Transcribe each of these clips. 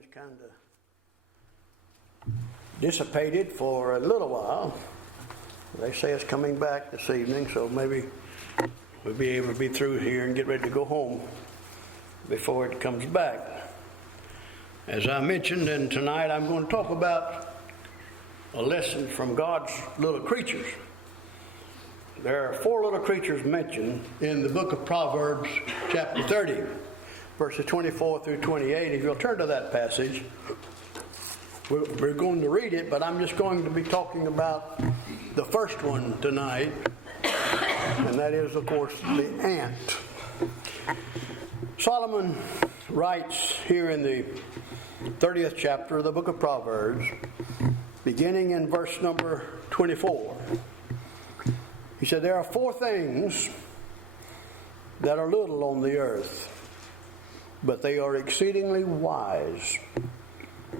things kind of dissipated for a little while. They say it's coming back this evening, so maybe we'll be able to be through here and get ready to go home before it comes back. As I mentioned, and tonight I'm going to talk about a lesson from God's little creatures. There are 4 little creatures mentioned in the book of Proverbs, chapter 30, verses 24 through 28. If you'll turn to that passage, we're going to read it, but I'm just going to be talking about the first one tonight, and that is, of course, the ant. Solomon writes here in the 30th chapter of the book of Proverbs, beginning in verse number 24. He said, "There are 4 things that are little on the earth, but they are exceedingly wise.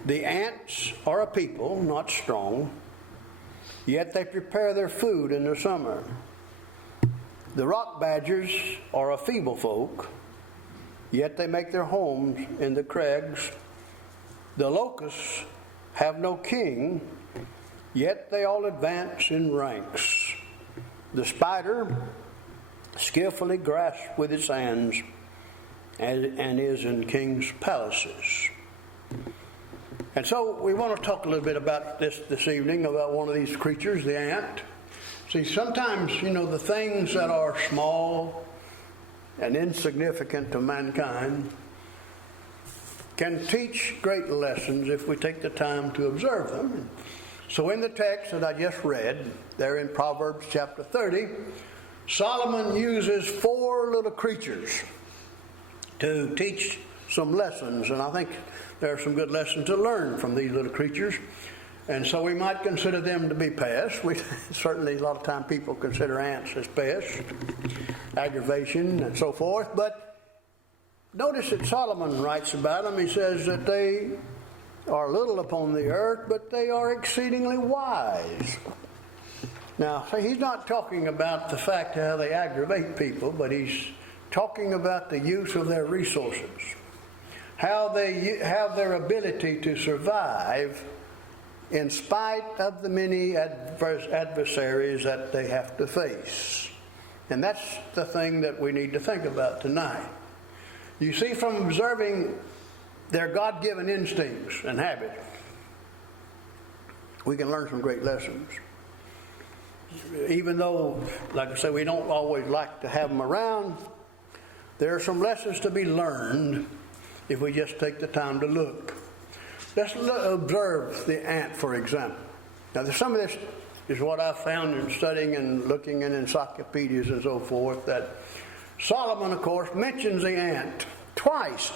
The ants are a people, not strong, yet they prepare their food in the summer. The rock badgers are a feeble folk, yet they make their homes in the crags. The locusts have no king, yet they all advance in ranks. The spider skillfully grasps with its hands and is in kings' palaces." And so we want to talk a little bit about this evening, about one of these creatures, the ant. See, sometimes, the things that are small and insignificant to mankind can teach great lessons if we take the time to observe them. So in the text that I just read, there in Proverbs chapter 30, Solomon uses 4 little creatures to teach some lessons, and I think there are some good lessons to learn from these little creatures. And so we might consider them to be pests. Certainly a lot of time people consider ants as pests, aggravation and so forth. But notice that Solomon writes about them. He says that they are little upon the earth, but they are exceedingly wise. Now, he's not talking about the fact how they aggravate people, but he's talking about the use of their resources, how they have their ability to survive in spite of the many adversaries that they have to face. And that's the thing that we need to think about tonight. You see, from observing their God-given instincts and habits, we can learn some great lessons. Even though, like I said, we don't always like to have them around, there are some lessons to be learned if we just take the time to look. Let's observe the ant, for example. Now, some of this is what I found in studying and looking in encyclopedias and so forth, that Solomon, of course, mentions the ant twice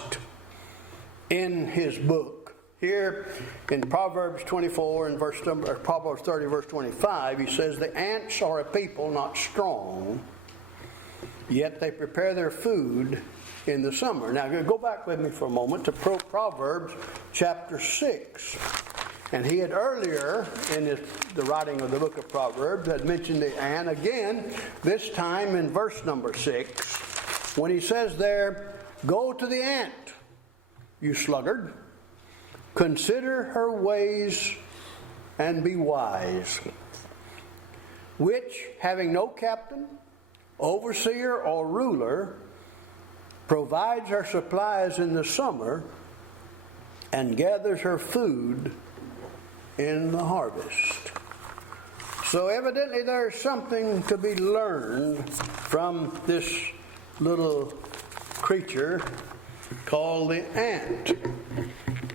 in his book. Here in Proverbs 24 and Proverbs 30, verse 25, he says, "The ants are a people not strong, yet they prepare their food in the summer." Now, go back with me for a moment to Proverbs chapter 6. And he had earlier in the writing of the book of Proverbs had mentioned the ant again, this time in verse number 6, when he says there, "Go to the ant, you sluggard, consider her ways and be wise, which, having no captain, overseer, or ruler, provides her supplies in the summer and gathers her food in the harvest." So evidently there's something to be learned from this little creature called the ant,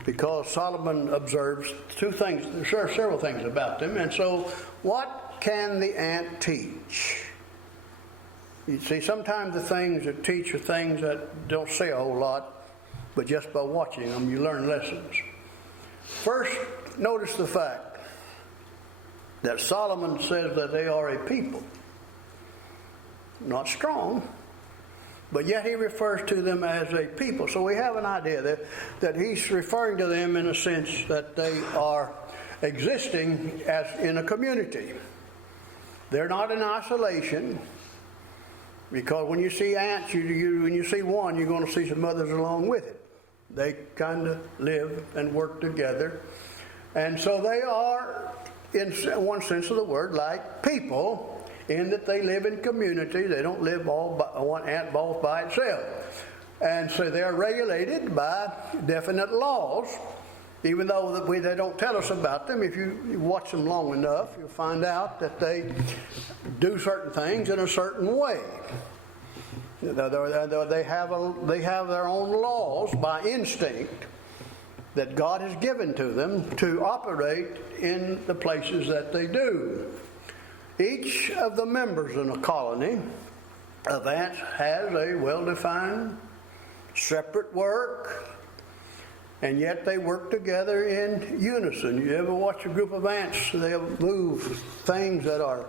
because Solomon observes 2 things, there are several things about them. And so what can the ant teach? You see, sometimes the things that teach are things that don't say a whole lot, but just by watching them you learn lessons. First, notice the fact that Solomon says that they are a people, not strong, but yet he refers to them as a people. So we have an idea that he's referring to them in a sense that they are existing as in a community. They're not in isolation, because when you see ants, when you see one, you're going to see some others along with it. They kind of live and work together. And so they are, in one sense of the word, like people, in that they live in community. They don't live one ant ball by itself. And so they are regulated by definite laws, even though they don't tell us about them. If you watch them long enough, you'll find out that they do certain things in a certain way. They have their own laws by instinct that God has given to them to operate in the places that they do. Each of the members in a colony of ants has a well-defined, separate work, and yet they work together in unison. You ever watch a group of ants? They'll move things that are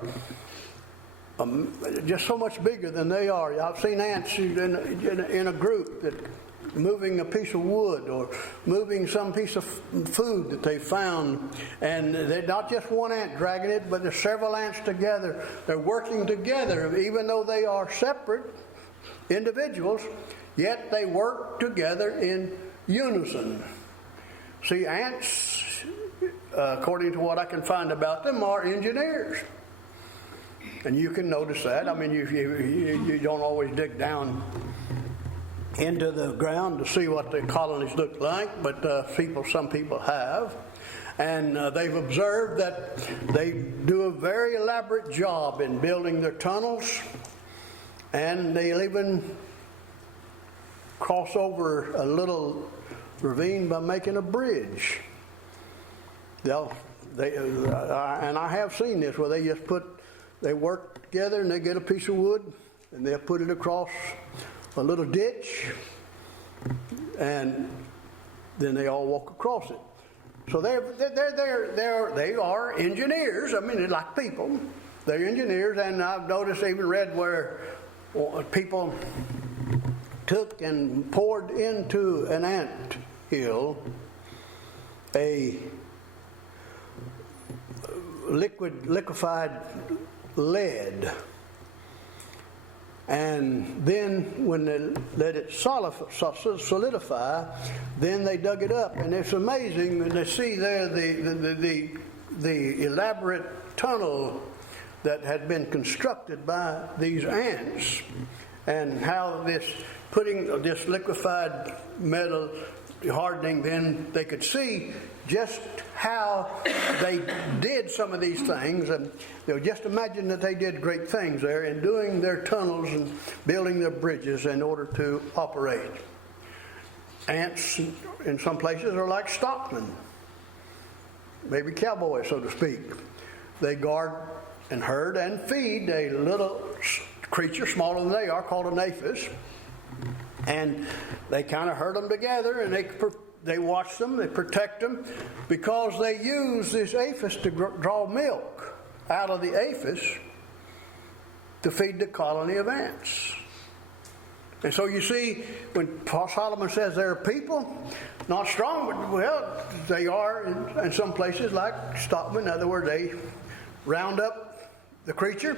just so much bigger than they are. I've seen ants in a group that moving a piece of wood or moving some piece of food that they found, and they're not just one ant dragging it, but there's several ants together. They're working together, even though they are separate individuals, yet they work together in unison. See, ants, according to what I can find about them, are engineers. And you can notice that. I mean, you don't always dig down into the ground to see what the colonies look like, but some people have. And they've observed that they do a very elaborate job in building their tunnels, and they'll even cross over a little ravine by making a bridge. And I have seen this where they work together and they get a piece of wood and they'll put it across a little ditch, and then they all walk across it. So they are engineers. I mean, they're like people. They're engineers, and I've noticed, even read where people took and poured into an ant hill a liquefied lead, and then when they let it solidify, then they dug it up, and it's amazing to see there the elaborate tunnel that had been constructed by these ants, and how putting this liquefied metal hardening, then they could see just how they did some of these things. And just imagine that they did great things there in doing their tunnels and building their bridges in order to operate. Ants in some places are like stockmen, maybe cowboys, so to speak. They guard and herd and feed a little creature smaller than they are called an aphis, and they kind of herd them together, and they watch them, they protect them, because they use this aphis to draw milk out of the aphis to feed the colony of ants. And so you see, when Solomon says they're people, not strong, but well, they are in some places like stockmen. In other words, they round up the creature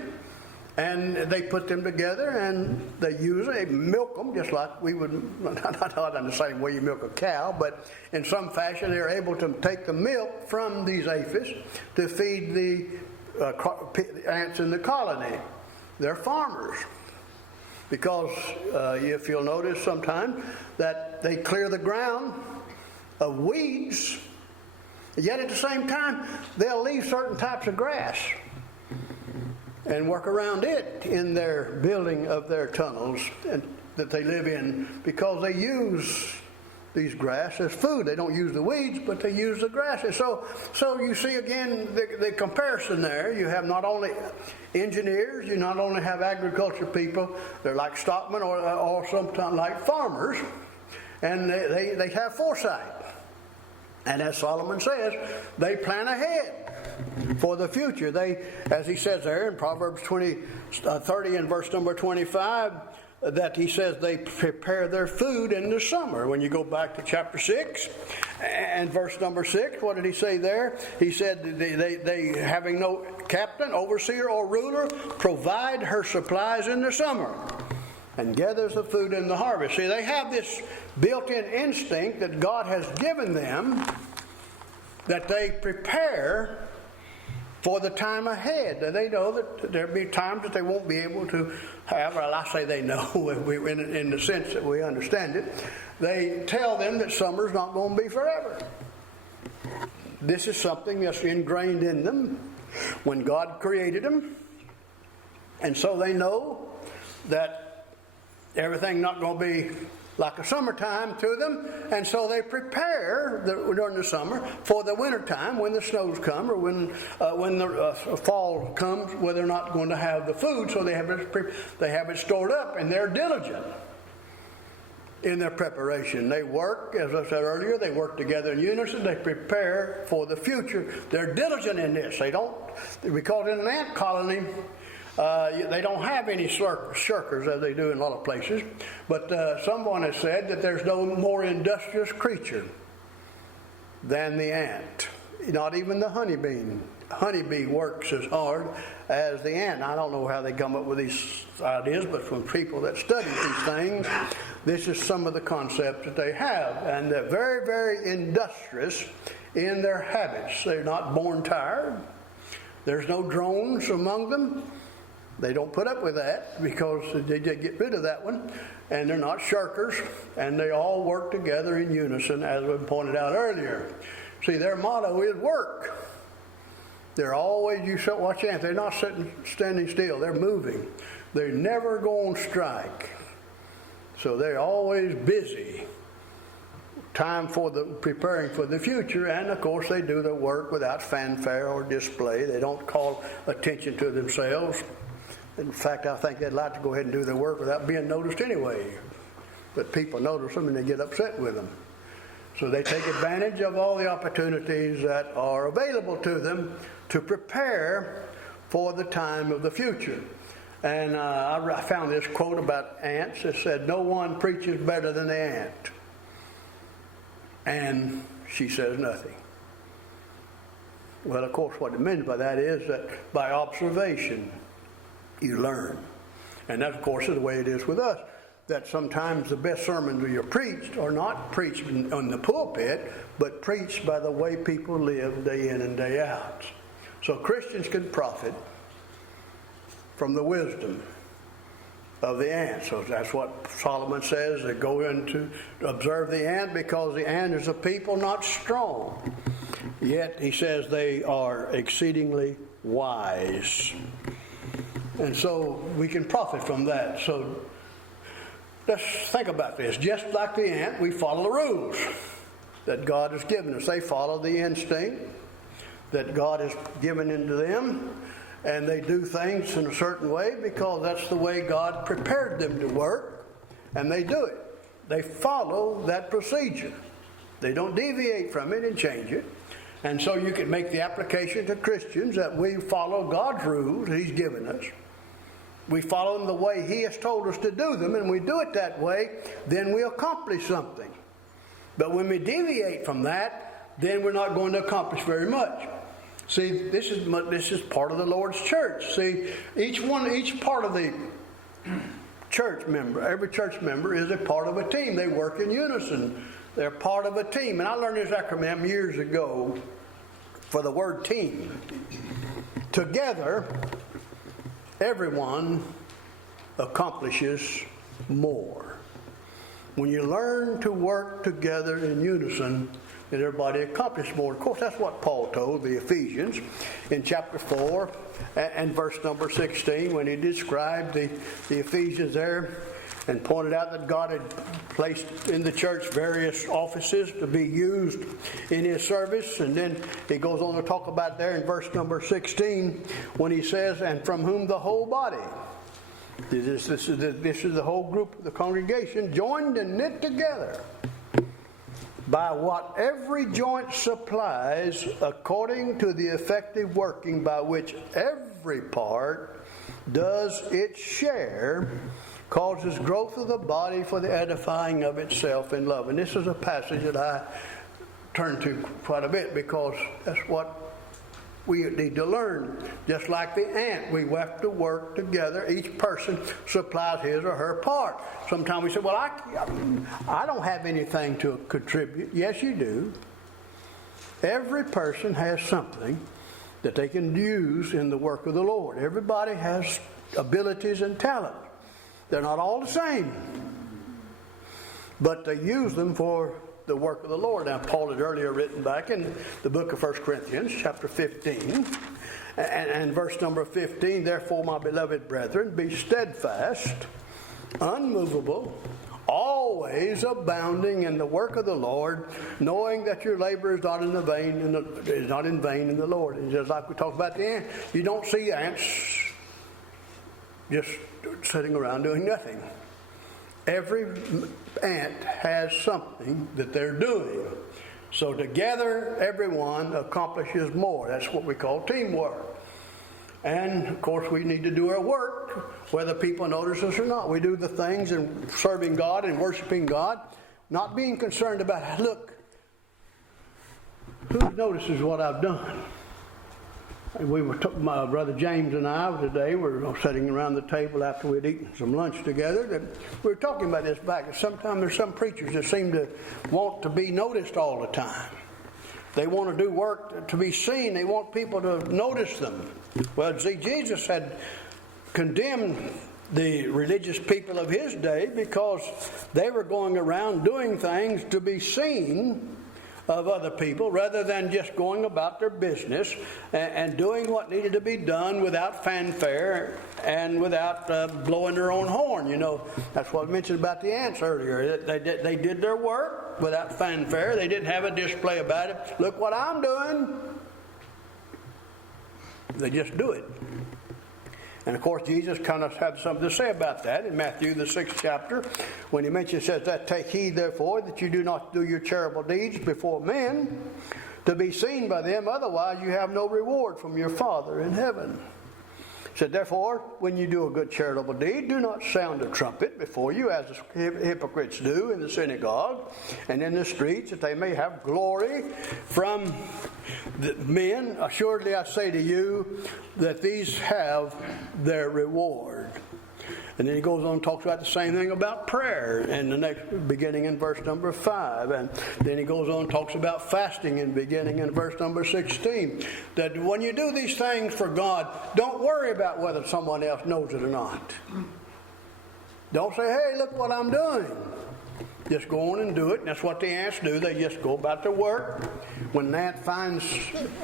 and they put them together, and they milk them just like we would, not in the same way you milk a cow, but in some fashion they're able to take the milk from these aphis to feed the ants in the colony. They're farmers. Because if you'll notice sometime that they clear the ground of weeds, yet at the same time they'll leave certain types of grass and work around it in their building of their tunnels that they live in, because they use these grass as food. They don't use the weeds, but they use the grass. And so you see again the comparison there. You have not only engineers, you not only have agriculture people, they're like stockmen or sometimes like farmers, and they have foresight. And as Solomon says, they plan ahead for the future. They, as he says there in Proverbs 30 and verse number 25, that he says they prepare their food in the summer. When you go back to chapter 6 and verse number 6, what did he say there? He said they having no captain, overseer, or ruler, provide her supplies in the summer. and gathers the food in the harvest. See, they have this built-in instinct that God has given them, that they prepare for the time ahead. They know that there'll be times that they won't be able to have, well, I say they know, in the sense that we understand it. They tell them that summer's not going to be forever. This is something that's ingrained in them when God created them. And so they know that everything's not going to be like a summertime to them, and so they prepare during the summer for the wintertime when the snows come, or when the fall comes, where they're not going to have the food, so they have it stored up, and they're diligent in their preparation. They work, as I said earlier, they work together in unison. They prepare for the future. They're diligent in this. They don't, because in an ant colony, they don't have any shirkers as they do in a lot of places. But someone has said that there's no more industrious creature than the ant. Not even the honeybee. Honeybee works as hard as the ant. I don't know how they come up with these ideas, but from people that study these things, this is some of the concepts that they have. And they're very, very industrious in their habits. They're not born tired. There's no drones among them. They don't put up with that because they get rid of that one. And they're not shirkers. And they all work together in unison, as we pointed out earlier. See, their motto is work. They're always, you watch ants, they're not standing still. They're moving. They never go on strike. So they're always busy. Time for preparing for the future, and of course they do their work without fanfare or display. They don't call attention to themselves. In fact, I think they'd like to go ahead and do their work without being noticed anyway. But people notice them and they get upset with them. So they take advantage of all the opportunities that are available to them to prepare for the time of the future. And I found this quote about ants. It said, "No one preaches better than the ant." And she says nothing. Well, of course, what it means by that is that by observation, you learn. And that, of course, is the way it is with us. That sometimes the best sermons that are preached are not preached on the pulpit, but preached by the way people live day in and day out. So Christians can profit from the wisdom of the ant. So that's what Solomon says. They go in to observe the ant because the ant is a people not strong. Yet he says they are exceedingly wise. And so we can profit from that. So let's think about this. Just like the ant, we follow the rules that God has given us. They follow the instinct that God has given into them, and they do things in a certain way because that's the way God prepared them to work, and they do it. They follow that procedure. They don't deviate from it and change it. And so you can make the application to Christians that we follow God's rules He's given us. We follow them the way He has told us to do them, and we do it that way, then we accomplish something. But when we deviate from that, then we're not going to accomplish very much. See, this is part of the Lord's church. See, each part of the church member, every church member is a part of a team. They work in unison. They're part of a team. And I learned this acronym years ago for the word team. Together, everyone accomplishes more. When you learn to work together in unison, then everybody accomplishes more. Of course, that's what Paul told the Ephesians in chapter 4 and verse number 16 when he described the Ephesians there and pointed out that God had placed in the church various offices to be used in His service. And then he goes on to talk about there in verse number 16 when he says, "And from whom the whole body," this is the whole group, the congregation, joined and knit together by what every joint supplies, according to the effective working by which every part does its share, causes growth of the body for the edifying of itself in love. And this is a passage that I turn to quite a bit because that's what We need to learn. Just like the ant, we have to work together. Each person supplies his or her part. Sometimes we say, well, I don't have anything to contribute. Yes, you do. Every person has something that they can use in the work of the Lord. Everybody has abilities and talents. They're not all the same, but they use them for the work of the Lord. Now, Paul had earlier written back in the book of 1 Corinthians, chapter 15, and verse number 15, therefore, my beloved brethren, be steadfast, unmovable, always abounding in the work of the Lord, knowing that your labor is not in vain in the Lord. And just like we talked about the ant, you don't see ants just sitting around doing nothing. Every ant has something that they're doing. So together, everyone accomplishes more. That's what we call teamwork. And, of course, we need to do our work, whether people notice us or not. We do the things in serving God and worshiping God, not being concerned about, look, who notices what I've done? And my brother James and I today were sitting around the table after we'd eaten some lunch together. And we were talking about this back. Sometimes there's some preachers that seem to want to be noticed all the time. They want to do work to be seen. They want people to notice them. Well, see, Jesus had condemned the religious people of his day because they were going around doing things to be seen of other people rather than just going about their business and doing what needed to be done without fanfare and without blowing their own horn. You know, that's what I mentioned about the ants earlier. They did their work without fanfare. They didn't have a display about it. Look what I'm doing. They just do it. And of course, Jesus kind of had something to say about that in Matthew, the 6th chapter, when he mentions, says that, take heed therefore that you do not do your charitable deeds before men to be seen by them, otherwise you have no reward from your Father in heaven. He said, therefore, when you do a good charitable deed, do not sound a trumpet before you, as the hypocrites do in the synagogue and in the streets, that they may have glory from the men. Assuredly, I say to you that these have their reward. And then he goes on and talks about the same thing about prayer in the next, beginning in verse number 5. And then he goes on and talks about fasting and beginning in verse number 16. That when you do these things for God, don't worry about whether someone else knows it or not. Don't say, hey, look what I'm doing. Just go on and do it. And that's what the ants do. They just go about their work. When an ant finds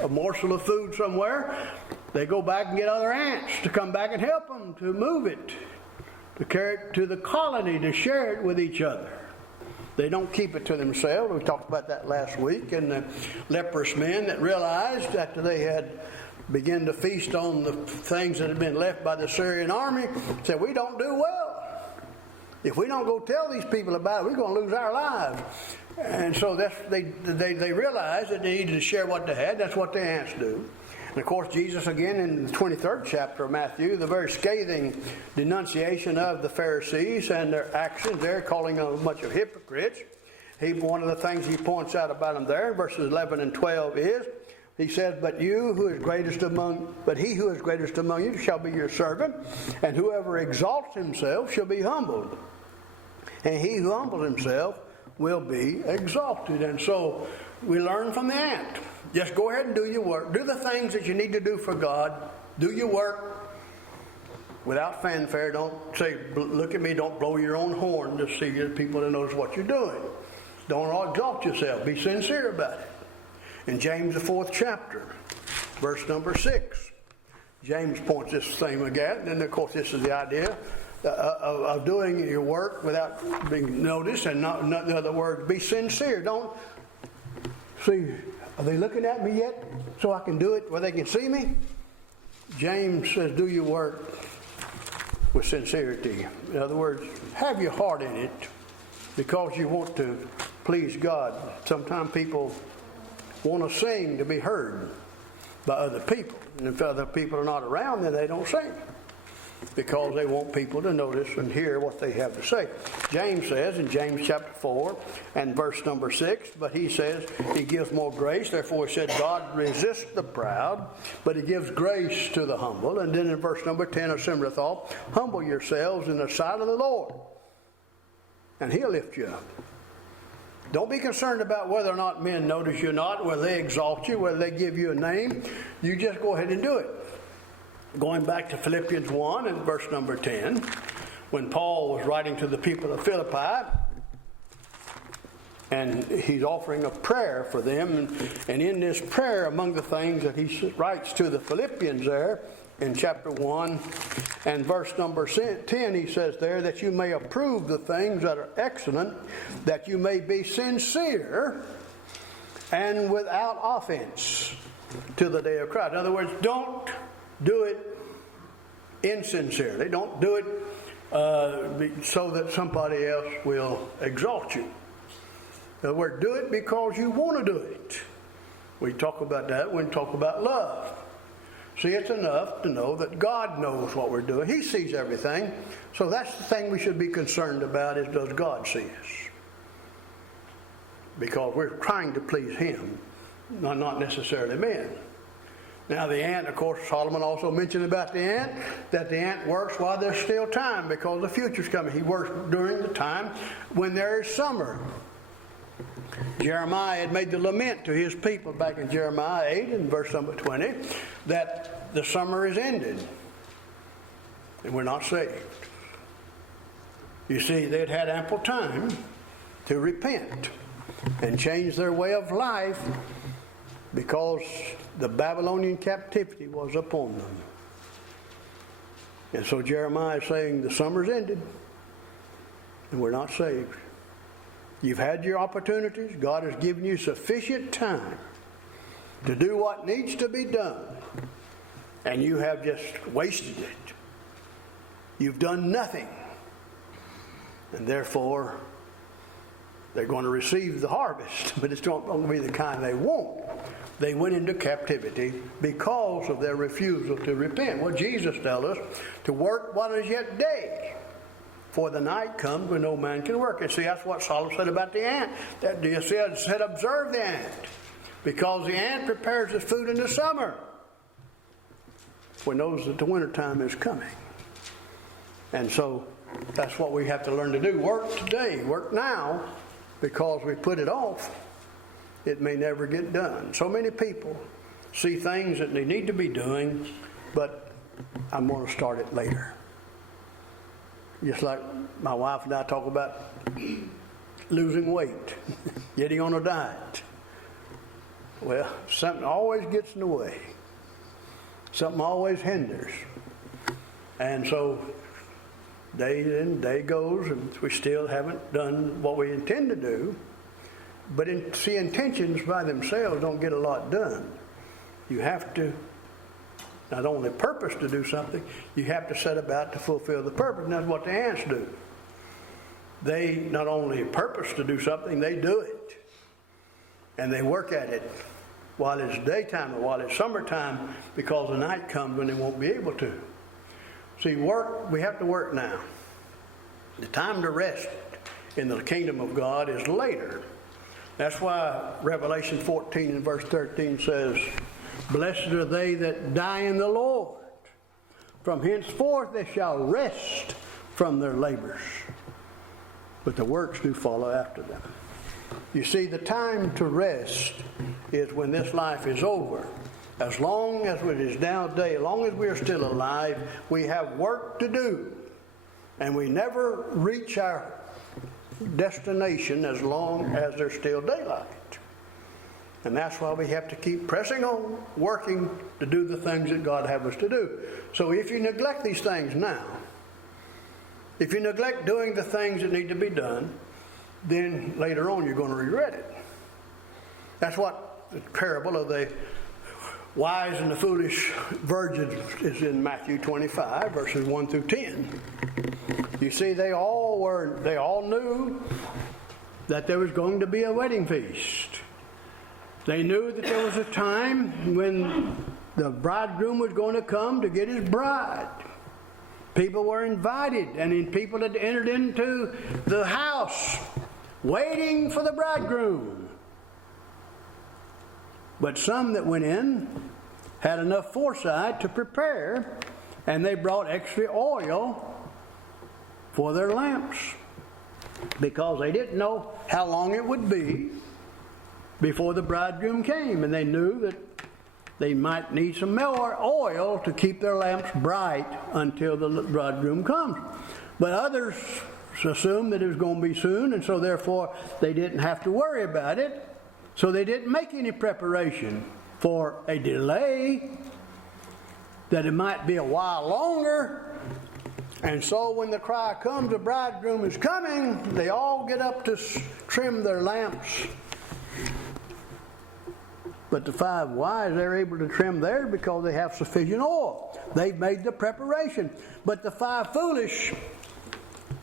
a morsel of food somewhere, they go back and get other ants to come back and help them to move it, to carry it to the colony, to share it with each other. They don't keep it to themselves. We talked about that last week. And the leprous men that realized after they had begun to feast on the things that had been left by the Syrian army, said, we don't do well. If we don't go tell these people about it, we're going to lose our lives. And so they realized that they needed to share what they had. That's what the ants do. And of course, Jesus, again, in the 23rd chapter of Matthew, the very scathing denunciation of the Pharisees and their actions there, calling them a bunch of hypocrites. One of the things he points out about them there, verses 11 and 12 is, he says, but he who is greatest among you shall be your servant, and whoever exalts himself shall be humbled. And he who humbles himself will be exalted. And so we learn from the ant. Just go ahead and do your work. Do the things that you need to do for God. Do your work without fanfare. Don't say, look at me, don't blow your own horn to see people to notice what you're doing. Don't exalt yourself. Be sincere about it. In James, the 4th chapter, verse number 6, James points this thing again. And of course, this is the idea of doing your work without being noticed. And not in other words, be sincere. Don't see, are they looking at me yet so I can do it where they can see me? James says, do your work with sincerity. In other words, have your heart in it because you want to please God. Sometimes people want to sing to be heard by other people. And if other people are not around, then they don't sing. because they want people to notice and hear what they have to say. James says in James chapter 4 and verse number 6, but he says he gives more grace. Therefore he said, God resists the proud, but he gives grace to the humble. And then in verse number 10, a similar thought, humble yourselves in the sight of the Lord, and he'll lift you up. Don't be concerned about whether or not men notice you or not, whether they exalt you, whether they give you a name. You just go ahead and do it. Going back to Philippians 1 and verse number 10, when Paul was writing to the people of Philippi, and he's offering a prayer for them, and in this prayer, among the things that he writes to the Philippians there, in chapter 1 and verse number 10, he says there, that you may approve the things that are excellent, that you may be sincere and without offense to the day of Christ. In other words, don't do it insincerely. Don't do it so that somebody else will exalt you. In other words, do it because you want to do it. We talk about that when we talk about love. See, it's enough to know that God knows what we're doing. He sees everything. So that's the thing we should be concerned about, is does God see us? Because we're trying to please Him, not necessarily men. Now the ant, of course, Solomon also mentioned about the ant, that the ant works while there's still time, because the future's coming. He works during the time when there is summer. Jeremiah had made the lament to his people back in Jeremiah 8 and verse number 20 that the summer is ended and we're not saved. You see, they'd had ample time to repent and change their way of life because the Babylonian captivity was upon them. And so Jeremiah is saying the summer's ended and we're not saved. You've had your opportunities. God has given you sufficient time to do what needs to be done. And you have just wasted it. You've done nothing. And therefore, they're going to receive the harvest, but it's not going to be the kind they want. They went into captivity because of their refusal to repent. Well, Jesus tells us to work while it is yet day, for the night comes when no man can work. And see, that's what Solomon said about the ant. That he said, observe the ant, because the ant prepares its food in the summer, when knows that the wintertime is coming. And so that's what we have to learn to do. Work today, work now, because we put it off, it may never get done. So many people see things that they need to be doing, but I'm going to start it later. Just like my wife and I talk about losing weight, getting on a diet. Well, something always gets in the way. Something always hinders. And so day goes and we still haven't done what we intend to do. But intentions by themselves don't get a lot done. You have to not only purpose to do something, you have to set about to fulfill the purpose. And that's what the ants do. They not only purpose to do something, they do it. And they work at it while it's daytime or while it's summertime, because the night comes when they won't be able to. See, we have to work now. The time to rest in the kingdom of God is later. That's why Revelation 14 and verse 13 says, blessed are they that die in the Lord. From henceforth they shall rest from their labors. But the works do follow after them. You see, the time to rest is when this life is over. As long as it is now day, as long as we are still alive, we have work to do. And we never reach our destination as long as there's still daylight. And that's why we have to keep pressing on, working to do the things that God has us to do. So if you neglect these things now, if you neglect doing the things that need to be done, then later on you're going to regret it. That's what the parable of the wise and the foolish virgins is in Matthew 25, verses 1 through 10. You see, they all knew that there was going to be a wedding feast. They knew that there was a time when the bridegroom was going to come to get his bride. People were invited, and people had entered into the house waiting for the bridegroom. But some that went in had enough foresight to prepare, and they brought extra oil for their lamps, because they didn't know how long it would be before the bridegroom came, and they knew that they might need some more oil to keep their lamps bright until the bridegroom comes. But others assumed that it was going to be soon, and so therefore they didn't have to worry about it. So they didn't make any preparation for a delay, that it might be a while longer. And so when the cry comes, the bridegroom is coming, they all get up to trim their lamps. But the 5 wise, they're able to trim theirs because they have sufficient oil. They've made the preparation. But the 5 foolish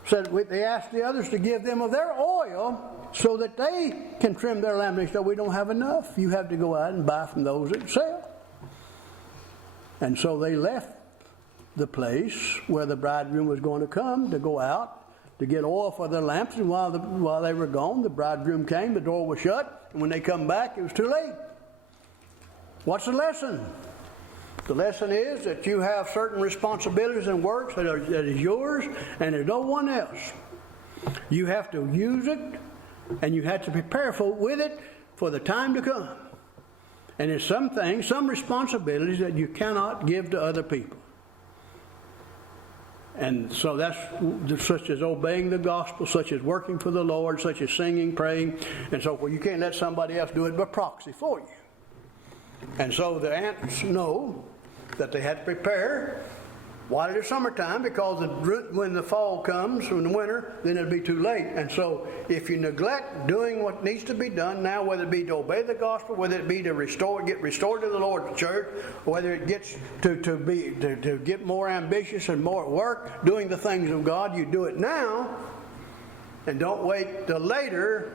said, they asked the others to give them of their oil so that they can trim their lamps. They said, we don't have enough. You have to go out and buy from those that sell. And so they left the place where the bridegroom was going to come to go out to get oil for their lamps. And while they were gone, the bridegroom came, the door was shut, and when they come back, it was too late. What's the lesson? The lesson is that you have certain responsibilities and works that is yours, and there's no one else. You have to use it, and you have to prepare with it for the time to come. And there's some things, some responsibilities that you cannot give to other people. And so that's such as obeying the gospel, such as working for the Lord, such as singing, praying, and so forth. You can't let somebody else do it by proxy for you. And so the ants know that they had to prepare while it is summertime, because when the fall comes, when the winter, then it'll be too late. And so if you neglect doing what needs to be done now, whether it be to obey the gospel, whether it be to get restored to the Lord's church, or whether it gets to get more ambitious and more at work doing the things of God, you do it now, and don't wait till later.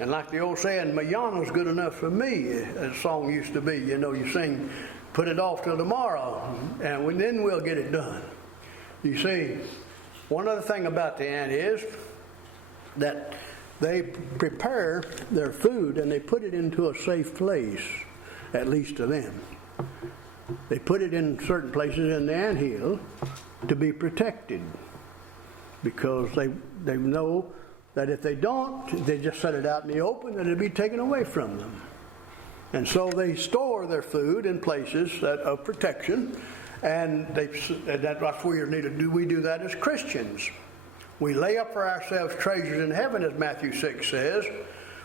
And like the old saying, "Mayana's good enough for me," a song used to be. You know, you sing, "Put it off till tomorrow, and then we'll get it done." You see, one other thing about the ant is that they prepare their food and they put it into a safe place, at least to them. They put it in certain places in the anthill to be protected, because they know that if they don't, they just set it out in the open, and it'll be taken away from them. And so they store their food in places of protection, and that's where you need to do. We do that as Christians. We lay up for ourselves treasures in heaven, as Matthew 6 says,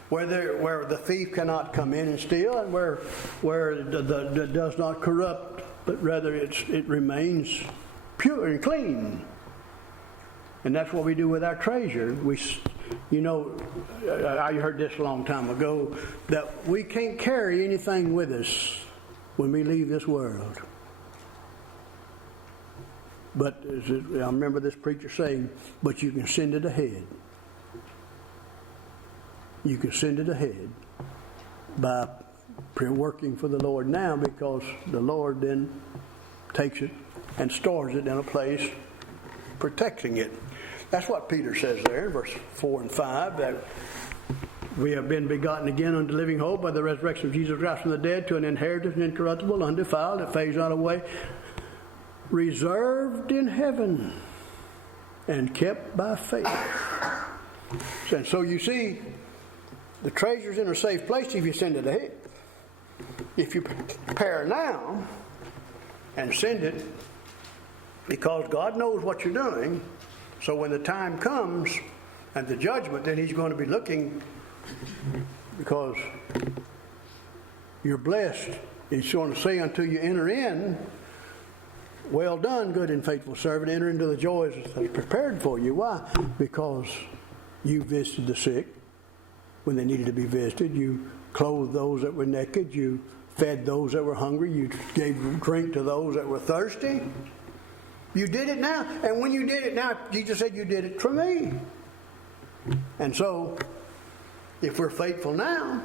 where the thief cannot come in and steal, and where it does not corrupt, but rather it remains pure and clean. And that's what we do with our treasure. I heard this a long time ago, that we can't carry anything with us when we leave this world. But I remember this preacher saying, but you can send it ahead. You can send it ahead by working for the Lord now, because the Lord then takes it and stores it in a place, protecting it. That's what Peter says there in verse 4 and 5, that we have been begotten again unto living hope by the resurrection of Jesus Christ from the dead, to an inheritance incorruptible, undefiled, that fades not away, reserved in heaven and kept by faith. And so you see, the treasure's in a safe place if you send it ahead. If you prepare now and send it, because God knows what you're doing, so when the time comes and the judgment, then He's going to be looking, because you're blessed. He's going to say until you enter in, "Well done, good and faithful servant, enter into the joys that are prepared for you." Why? Because you visited the sick when they needed to be visited. You clothed those that were naked. You fed those that were hungry. You gave drink to those that were thirsty. You did it now. And when you did it now, Jesus said, you did it for me. And so, if we're faithful now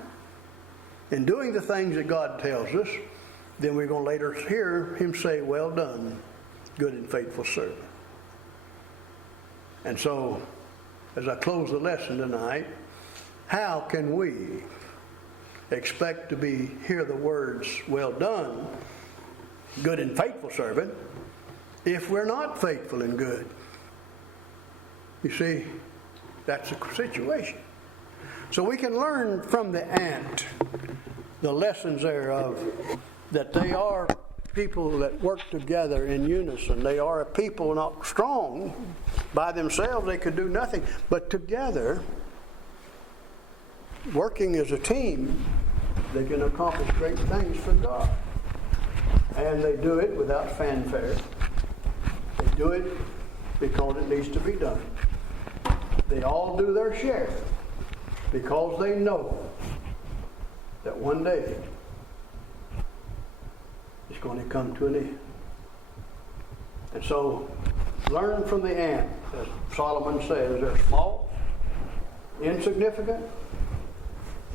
in doing the things that God tells us, then we're going to later hear Him say, "Well done, good and faithful servant. And so, as I close the lesson tonight, how can we expect to hear the words, well done, good and faithful servant, if we're not faithful and good? You see, that's the situation. So we can learn from the ant the lessons thereof, that they are people that work together in unison. They are a people not strong. By themselves they could do nothing. But together, working as a team, they can accomplish great things for God. And they do it without fanfare. They do it because it needs to be done. They all do their share because they know that one day it's going to come to an end. And so, learn from the ant, as Solomon says. They're small, insignificant,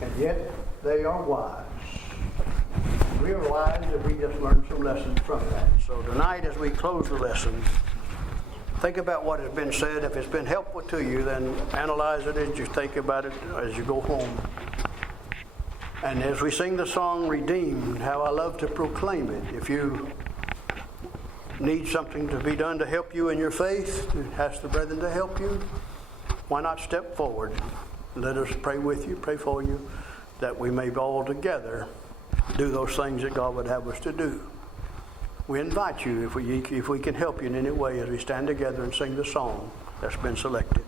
and yet they are wise. We are wise if we just learn some lessons from that. So tonight, as we close the lesson, think about what has been said. If it's been helpful to you, then analyze it as you think about it as you go home. And as we sing the song, Redeemed, how I love to proclaim it. If you need something to be done to help you in your faith, ask the brethren to help you, why not step forward? Let us pray with you, pray for you, that we may all together do those things that God would have us to do. We invite you, if we can help you in any way, as we stand together and sing the song that's been selected.